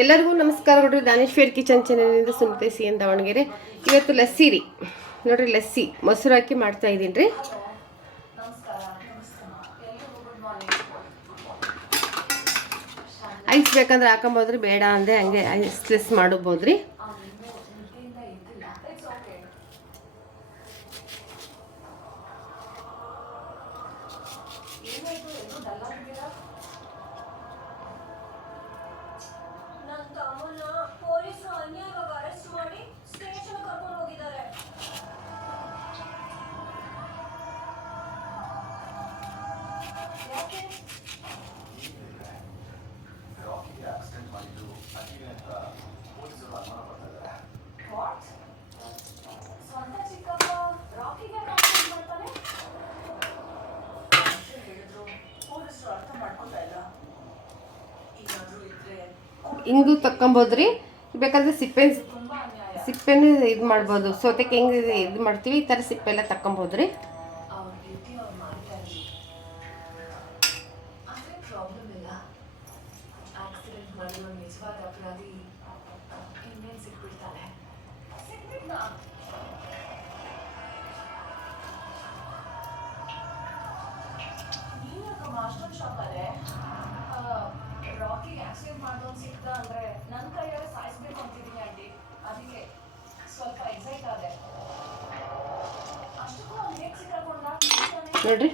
ಎಲ್ಲರಿಗೂ ನಮಸ್ಕಾರಗಳು. ದಾನೇಶ್ವರ್ ಕಿಚನ್ ಚಾನಲ್ನಿಂದ ಸುನೀತೆ ಸಿ ಎನ್ ದಾವಣಗೆರೆ. ಇವತ್ತು ಲಸ್ಸಿ ರೀ, ನೋಡ್ರಿ ಲಸ್ಸಿ ಮೊಸರು ಹಾಕಿ ಮಾಡ್ತಾ ಇದ್ದೀನಿ ರೀ. ಐಸ್ ಬೇಕಂದ್ರೆ ಹಾಕೊಂಬೋದ್ರಿ, ಬೇಡ ಅಂದರೆ ಹಂಗೆ ಐಸ್ಲೆಸ್ ಮಾಡಬೋದ್ರಿ. ಹಿಂಗೂ ತಕ್ಕೊಂಬೋದ್ರಿ, ಬೇಕಾದ್ರೆ ಸಿಪ್ಪೆನೂ ಇದು ಮಾಡ್ಬೋದು. ಸೌತೆಗೆ ಹೆಂಗೆ ಇದು ಮಾಡ್ತೀವಿ ಈ ಥರ ಸಿಪ್ಪೆ ಎಲ್ಲ ತಕ್ಕೊಂಬೋದ್ರಿ. ನೋಡ್ರಿ